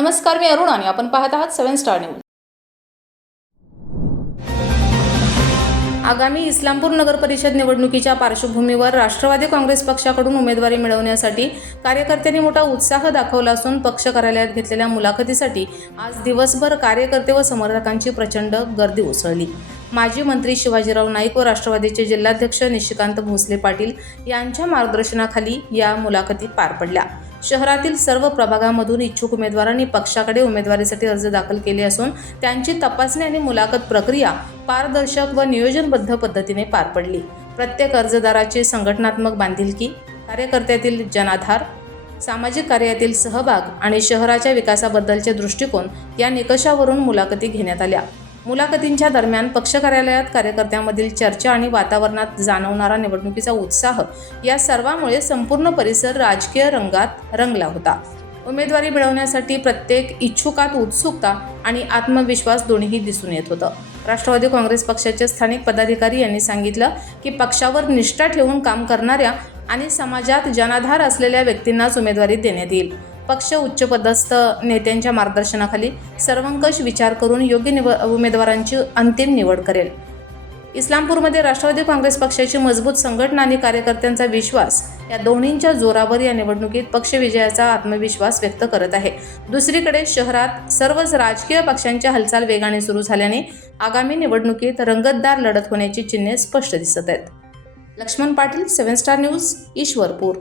नमस्कार मी अरुण आणि आपण पाहत आहात सेव्हन स्टार न्यूज. आगामी इस्लामपूर नगर परिषद निवडणुकीच्या पार्श्वभूमीवर राष्ट्रवादी काँग्रेस पक्षाकडून उमेदवारी मिळवण्यासाठी कार्यकर्त्यांनी मोठा उत्साह दाखवला असून पक्ष कार्यालयात घेतलेल्या मुलाखतीसाठी आज दिवसभर कार्यकर्ते व समर्थकांची प्रचंड गर्दी उसळली. माजी मंत्री शिवाजीराव नाईक व राष्ट्रवादीचे जिल्हाध्यक्ष निशिकांत भोसले पाटील यांच्या मार्गदर्शनाखाली या मुलाखती पार पडल्या. शहरातील सर्व प्रभागामधून इच्छुक उमेदवारांनी पक्षाकडे उमेदवारीसाठी अर्ज दाखल केले असून त्यांची तपासणी आणि मुलाखत प्रक्रिया पारदर्शक व नियोजनबद्ध पद्धतीने पार पडली. प्रत्येक अर्जदाराची संघटनात्मक बांधिलकी कार्यकर्त्यातील जनाधार सामाजिक कार्यातील सहभाग आणि शहराच्या विकासाबद्दलचे दृष्टिकोन या निकषावरून मुलाखती घेण्यात आल्या. मुलाखतींच्या दरम्यान पक्ष कार्यालयात कार्यकर्त्यांमधील चर्चा आणि वातावरणात जाणवणारा निवडणुकीचा उत्साह या सर्वामुळे संपूर्ण परिसर राजकीय रंगात रंगला होता. उमेदवारी मिळवण्यासाठी प्रत्येक इच्छुकात उत्सुकता आणि आत्मविश्वास दोन्हीही दिसून येत होतं. राष्ट्रवादी काँग्रेस पक्षाचे स्थानिक पदाधिकारी यांनी सांगितलं की पक्षावर निष्ठा ठेवून काम करणाऱ्या आणि समाजात जनाधार असलेल्या व्यक्तींनाच उमेदवारी देण्यात येईल. पक्ष उच्चपदस्थ नेत्यांच्या मार्गदर्शनाखाली सर्वंकष विचार करून योग्य निव उमेदवारांची अंतिम निवड करेल. इस्लामपूरमध्ये राष्ट्रवादी काँग्रेस पक्षाची मजबूत संघटना आणि कार्यकर्त्यांचा विश्वास या दोन्हींच्या जोरावर या निवडणुकीत पक्षविजयाचा आत्मविश्वास व्यक्त करत आहे. दुसरीकडे शहरात सर्वच राजकीय पक्षांच्या हालचाल वेगाने सुरू झाल्याने आगामी निवडणुकीत रंगतदार लढत होण्याची चिन्हे स्पष्ट दिसत आहेत. Laxman Patil seven star news Ishwarpur.